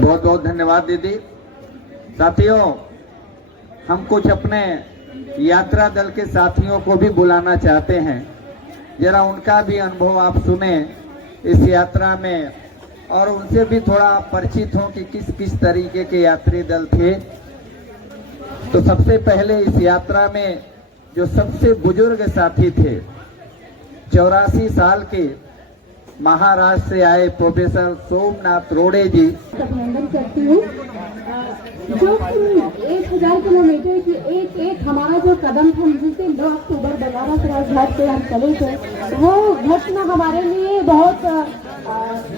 बहुत बहुत धन्यवाद दीदी। साथियों, हम कुछ अपने यात्रा दल के साथियों को भी बुलाना चाहते हैं, जरा उनका भी अनुभव आप सुने इस यात्रा में और उनसे भी थोड़ा परिचित हो कि किस किस तरीके के यात्री दल थे। तो सबसे पहले इस यात्रा में जो सबसे बुजुर्ग साथी थे, 84 साल के महाराष्ट्र से आए प्रोफेसर सोमनाथ रोड़े जी। अभिनंदन करती हूँ जो 1000 किलोमीटर की एक हमारा जो कदम था, जिसे 9 अक्टूबर बनारस राजघाट पे हम चले थे, वो घटना हमारे लिए बहुत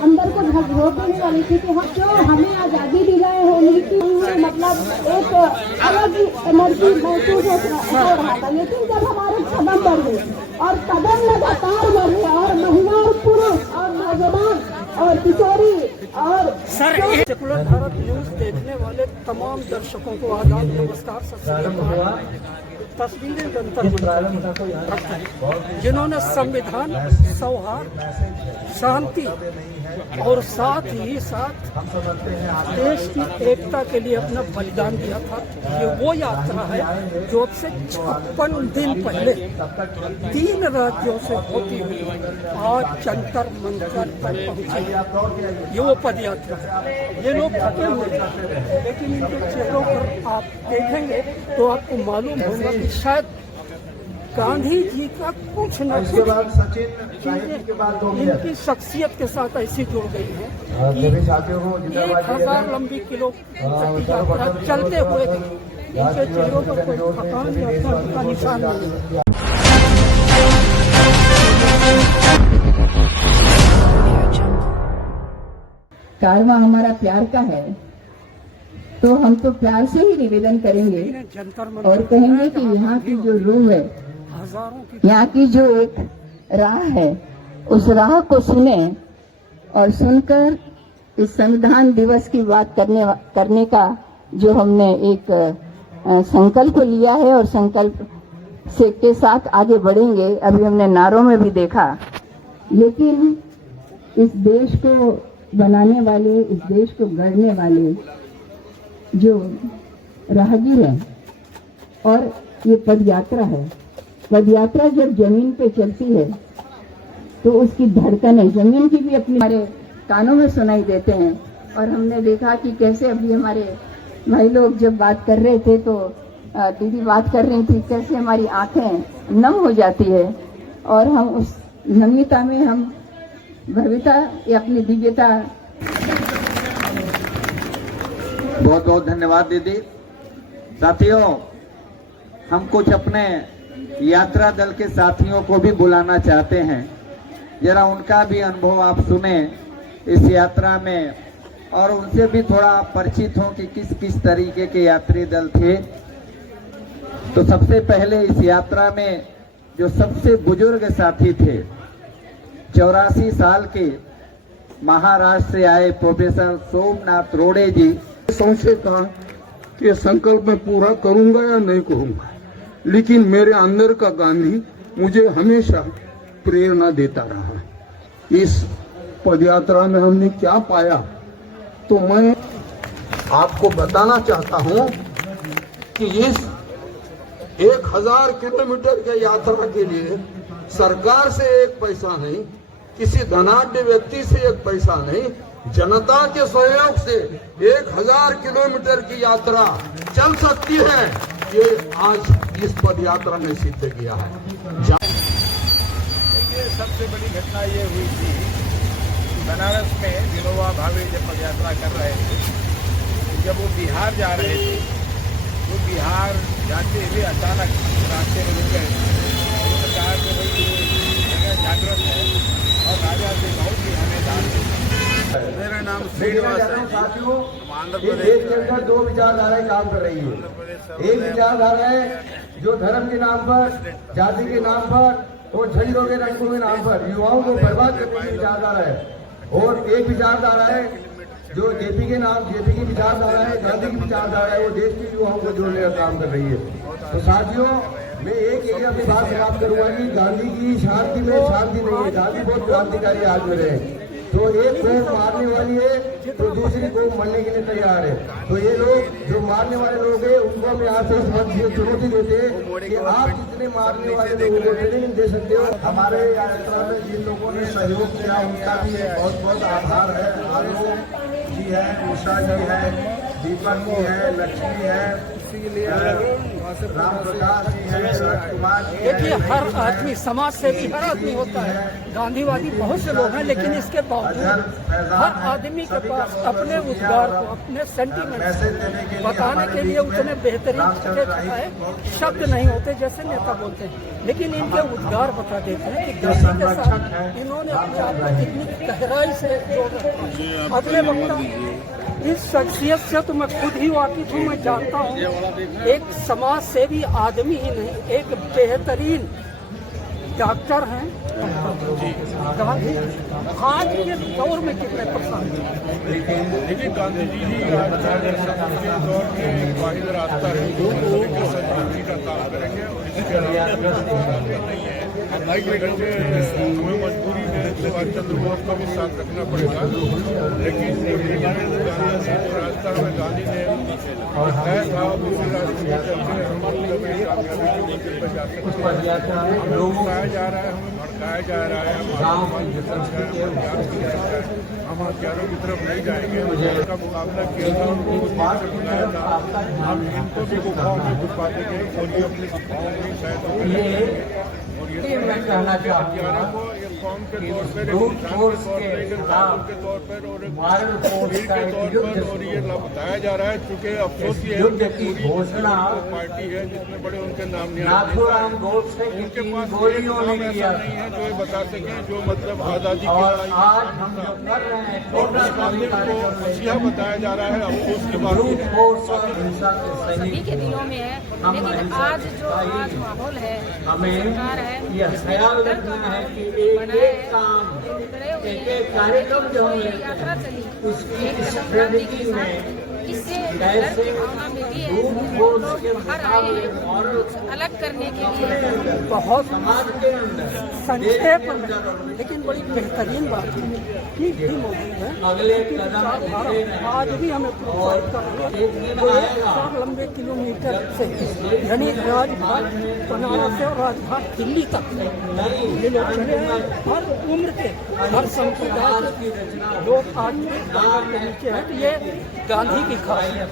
अंदर को झकझोर देने वाली थी कि हम जो हमें आजादी दिलाए होने की मतलब एक अलग एनर्जी महसूस हो रहा था। लेकिन जब हमारे कदम बढ़ गए और कदम लगातार बढ़े और महिला और पुरुष और नौजवान और किशोरी और सेकुलर भारत न्यूज देखने वाले तमाम दर्शकों को आदाब, नमस्कार, सत श्री अकाल। तस्वीरें जिन्होंने संविधान, सौहार्द, शांति और साथ ही साथ देश की एकता के लिए अपना बलिदान दिया था। ये वो यात्रा है जो अब से 56 दिन पहले 3 राज्यों से होती हुई आज जंतर मंतर पर पहुंची। ये वो पद यात्रा है। ये लोग थके हुए हैं, लेकिन इनके चेहरों पर आप देखेंगे तो आपको मालूम होगा कि शायद गांधी जी का कुछ न कुछ इनकी शख्सियत के साथ ऐसी जुड़ गई है कि 1000 लंबी किलोमीटर यात्रा चलते हुए इनके चेहरों पर कोई थकान या दर्द का निशान नहीं। कारवां हमारा प्यार का है, तो हम तो प्यार से ही निवेदन करेंगे और कहेंगे कि यहाँ की जो रूह है, यहाँ की जो एक राह है, उस राह को सुने और सुनकर इस संविधान दिवस की बात करने का जो हमने एक संकल्प लिया है और संकल्प से के साथ आगे बढ़ेंगे। अभी हमने नारों में भी देखा, लेकिन इस देश को बनाने वाले, इस देश को गढ़ने वाले जो राहगीर हैं और ये पदयात्रा है, पदयात्रा जब जमीन पे चलती है तो उसकी धड़कनें जमीन की भी अपने हमारे कानों में सुनाई देते हैं। और हमने देखा कि कैसे अभी हमारे भाई लोग जब बात कर रहे थे तो दीदी बात कर रही थी, कैसे हमारी आंखें नम हो जाती है और हम उस नम्यता में हम भव्यता या अपनी दिव्यता। बहुत बहुत धन्यवाद दीदी। साथियों, हम कुछ अपने यात्रा दल के साथियों को भी बुलाना चाहते हैं, जरा उनका भी अनुभव आप सुने इस यात्रा में और उनसे भी थोड़ा परिचित हो कि किस किस तरीके के यात्री दल थे। तो सबसे पहले इस यात्रा में जो सबसे बुजुर्ग साथी थे, 84 साल के महाराष्ट्र से आए प्रोफेसर सोमनाथ रोड़े जी। संशय था कि संकल्प मैं पूरा करूंगा या नहीं करूंगा, लेकिन मेरे अंदर का गांधी मुझे हमेशा प्रेरणा देता रहा। इस पदयात्रा में हमने क्या पाया, तो मैं आपको बताना चाहता हूं कि इस 1000 किलोमीटर के यात्रा के लिए सरकार से एक पैसा नहीं, किसी धनाढ्य व्यक्ति से एक पैसा नहीं, जनता के सहयोग से 1000 किलोमीटर की यात्रा चल सकती है। ये आज इस पद यात्रा में सिद्ध किया है। देखिए, सबसे बड़ी घटना ये हुई थी, बनारस में विनोबा भावे जब पद यात्रा कर रहे थे, जब वो बिहार जा रहे थे, तो बिहार जाते हुए अचानक रास्ते में रुक गए। उन्होंने कहा कि भाई ये जगह जागृत है और राजा से बहुत ही हमें दान देता। मेरा नाम श्रीनिवास है। साथियों, आंध्र ये देश के अंदर 2 विचारधाराएं काम कर रही है। एक विचारधारा है जो धर्म के नाम पर, जाति के नाम पर और झंडों के रंगों के नाम पर युवाओं को बर्बाद करने की विचारधारा है, और एक विचारधारा है जो जेपी की विचारधारा है, गांधी की विचारधारा है, वो देश के युवाओं को जोड़ने का काम कर रही है। तो साथियों, मैं एक एरिया अपनी बात समाप्त करूंगा कि गांधी की शांति में शांति नहीं है। गांधी बहुत क्रांतिकारी आदमी रहे, जो एक को मारने वाली है तो दूसरी को मरने के लिए तैयार है। तो ये लोग जो मारने वाले लोग हैं उनको हम यहाँ से इस वक्त ये चुनौती देते हैं कि आप जितने मारने वाले लोगों को ट्रेनिंग दे सकते हो। हमारे यात्रा में जिन लोगों ने सहयोग किया उनका भी बहुत बहुत आभार है। आलोक जी है, उषा जी है, दीपक जी है, लक्ष्मी है, राम प्रकाश जी है, राजकुमार जी है। देखिए, हर आदमी समाज सेवी हर आदमी होता है, गांधीवादी बहुत से लोग हैं, लेकिन इसके बावजूद हर आदमी के पास अपने उद्गार को, अपने सेंटीमेंट बताने के लिए उतने बेहतरीन शब्द नहीं होते जैसे नेता बोलते हैं, लेकिन इनके उद्गार बता देते हैं कि गांधी के साथ इन्होंने अपने आप को कितनी गहराई से जोड़ रखा। अगले वक्ता इस शख्सियत से तो मैं खुद ही वाकिफ हूँ, मैं जानता हूँ, एक समाज सेवी आदमी ही नहीं, एक बेहतरीन डॉक्टर हैं। गांधी आज के दौर में कितने पसंद हैं। देखिए, गांधी जी ही आज के दौर में वाहिद रास्ता है जो संस्कृति का काम करेंगे और इसके अलावा नहीं है। हमें मजबूरी में सुभाष चंद्र बोस का भी साथ रखना पड़ेगा, लेकिन रास्ता में गांधी ने तय था दूसरे रास्ते में चलते हम लोग भड़काया जा रहा है, हमें भड़काया जा रहा है, हम हथियारों की तरफ नहीं जाएंगे। उनका मुकाबला किया था, उनको बुलाया था, हम इनको भी गुफाओं में घुसा देंगे और ये अपनी गुफाओं में शायद हथियारों को एक कौम के तौर पर, एक तौर पर और वीर के तौर पर, और ये बताया जा रहा है। चूंकि अफसोस ये घोषणा पार्टी है जिसमें बड़े उनके नाम नहीं आते, उनके पास ऐसा नहीं है जो ये बता सकें जो मतलब आज़ादी की मसीहा बताया जा रहा है। अफसोस की बात सभी के दिलों में है, लेकिन आज माहौल है, सरकार है, यह ख्याल रखना है कि एक काम, एक कार्यक्रम जो हम लेते हैं उसकी स्ट्रेटेजी में कैसे अलग करने के लिए बहुत समाज के अंदर संक्षेप में लेकिन बड़ी बेहतरीन बात भी मौजूद है। अगले कदम आज भी हमें प्रोत्साहित कर रहे हैं लंबे किलोमीटर से, यानी राजघाट बनारस से और राजघाट दिल्ली तक ये लोग चले हैं। हर उम्र के, हर संप्रदाय के लोग आज के नीचे हैं। तो ये गांधी की खासियत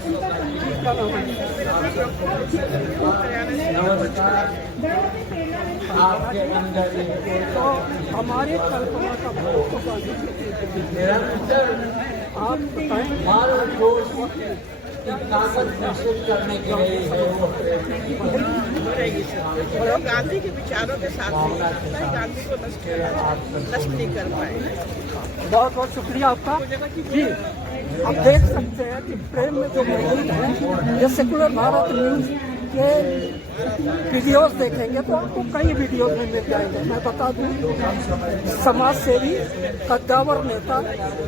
आपके अंदर तो हमारे कल्पना का बहुत निरंतर आप बताएं भारत की ताकत विकसित करने के लिए लोग गांधी के विचारों के साथ गांधी को नष्ट नहीं कर पाए। बहुत बहुत शुक्रिया आपका जी। आप देख सकते हैं कि प्रेम में जो मौजूद है, ये सेकुलर भारत न्यूज के वीडियोस देखेंगे तो आपको कई वीडियोस में मिल जाएंगे। मैं बता दूं, समाज सेवी, कद्दावर नेता,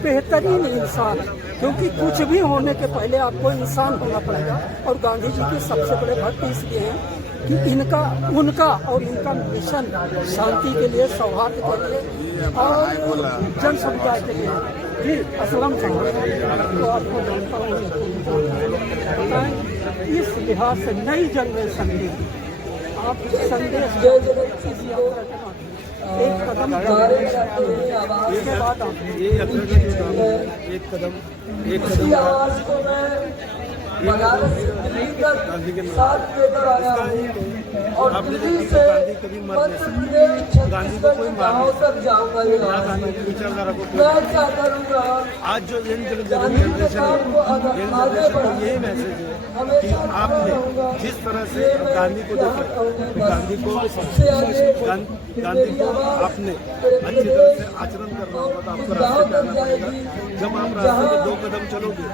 बेहतरीन इंसान, क्योंकि कुछ भी होने के पहले आपको इंसान होना पड़ेगा। और गांधी जी के सबसे बड़े भक्त इसलिए हैं कि उनका और इनका मिशन शांति के लिए, सौहार्द के लिए और जन समुदाय के लिए। जी असलम तो आपको जानता हूँ, इस लिहाज से नई जनरेशन की आप संदेश एक कदम इसके बाद एक कदम बनारस दिल्ली तक साथ लेकर आया हूँ और दिल्ली से मध्य प्रदेश, छत्तीसगढ़ के गाँव तक जाऊँगा। मैं क्या करूँगा, आज जो गांधी के काम को आगे बढ़ाने हमेशा आपने जिस तरह से गांधी को गांधी को आपने अच्छी तरह से आचरण करना होगा तो आपको रास्ते पे आना पड़ेगा। जब आप रास्ते पे 2 कदम चलोगे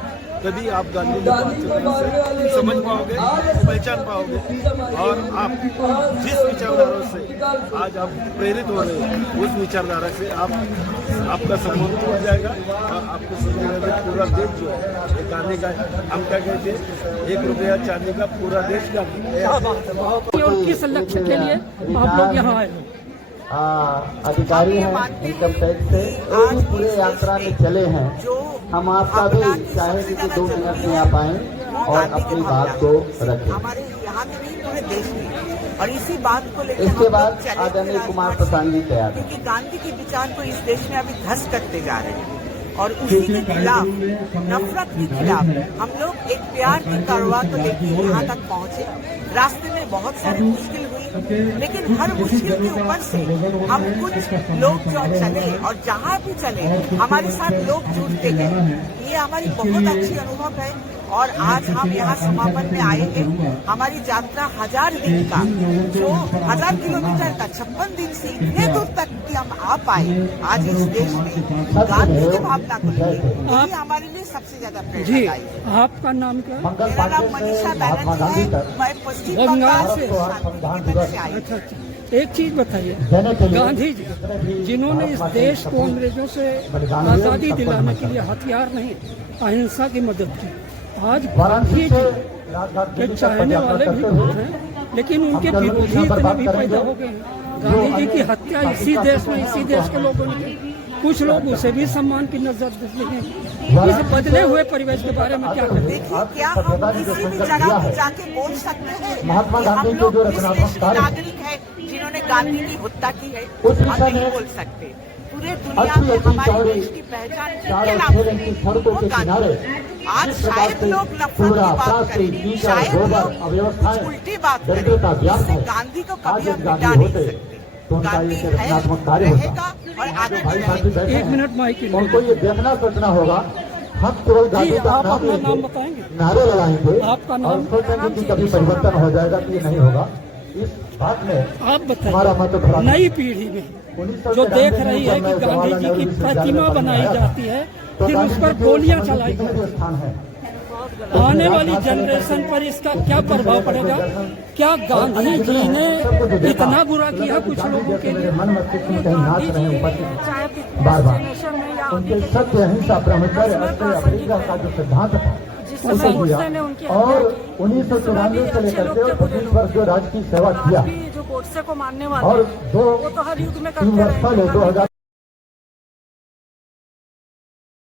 तभी आप गांधी को अच्छी तरह से समझ पाओगे, पहचान पाओगे और आप जिस विचारधारा से आज आप प्रेरित हो रहे हैं उस विचारधारा से आपका संबंध हो जाएगा और आपको समझेगा कि पूरा देश जो है गांधी का, हम क्या कहते हैं, 1 रुपया चांदी का पूरा देश का। और किस लक्ष्य के लिए आप लोग यहाँ आए? अधिकारी हैं इनकम टैक्स से, वो भी पूरे यात्रा में चले हैं। हम आपका भी चाहेंगे कि 2 मिनट में आप आए और अपनी बात को रखें। हमारे यहाँ में नहीं पूरे देश में, और इसी बात को लेकर इसके बाद आदरणीय कुमार प्रसाद जी तैयार हैं। क्योंकि गांधी के विचार को इस देश में अभी ध्वस्त करते जा रहे हैं और उसी के खिलाफ, नफरत के खिलाफ हम लोग एक प्यार की कारवां को लेकर यहाँ तक पहुँचे। रास्ते में बहुत सारी मुश्किल हुई, लेकिन हर मुश्किल के ऊपर से हम कुछ लोग जो चले और जहाँ भी चले हमारे साथ लोग जुड़ते गए। ये हमारी बहुत अच्छी अनुभव है। और आज हम यहाँ समापन में आए हैं। हमारी यात्रा 1000 दिन का, जो 1000 किलोमीटर का 56 दिन से इतने दूर तक कि हम आ पाए आज इस देश में गांधी की भावना को लेकर, यही हमारे लिए सबसे ज्यादा प्रेरणादायी है। आपका नाम क्या है? मेरा नाम मनीषा बैनर्जी है। मैं पश्चिम बंगाल से आई। अच्छा, एक चीज बताइए, गांधी जी जिन्होंने इस देश को अंग्रेजों से आजादी दिलाने के लिए हथियार नहीं, अहिंसा की मदद की, आज गांधी जी के चाहने वाले भी बहुत हैं, लेकिन उनके विरोधी इतने भी पैदा हो गए हैं। गांधी जी की हत्या इसी देश में, इसी देश के लोगों ने की। कुछ लोग उसे भी सम्मान की नजर देखें। इस बदले हुए परिवेश के बारे में क्या करें? देखिए, क्या हम किसी भी जगह पर जाके बोल सकते हैं कि हम लोग इस देश के नागरिक हैं जिन्होंने गांधी की हत्या की है? हम नहीं बोल सकते। पूरे दुनिया में हमारे देश की पहचान किनके नाम से? वो गांधी। आज शायद लोग नफरत की बात करें, शायद लोग उल्टी बात करें, इससे गांधी को कभी हम मिटा नहीं सकते। गांधी है, रहेगा और आगे भी रहेगा। 1 मिनट माइक की उनको ये देखना सोचना होगा, हम केवल गांधी का आप नाम अपना नाम लेंगे, बताएंगे? नारे लगाएंगे आपका नाम? और सोचेंगे कि कभी परिवर्तन हो जाएगा कि ये नहीं होगा। इस बात में आप हमारा बताइए, मत थोड़ा नई पीढ़ी में जो देख रही है कि गांधी जी की प्रतिमा बनाई जाती है, फिर उस पर गोलियां चलाई जाती हैं, स्थान है। आने वाली जनरेशन पर इसका क्या प्रभाव पड़ेगा? क्या गांधी जी ने इतना बुरा किया कुछ लोगों के लिए? मन मस्तिष्क में कहीं नाच रहे हैं ऊपर बार बार उनके सत्य अहिंसा ब्रह्मचर्य अपरिग्रह का जो सिद्धांत था उसे दिया, और 1994 से लेकर के 25 वर्ष जो राजकीय सेवा किया, जो गोडसे को मानने वाले और वो तो हर युग में 3 वर्ष पहले 2000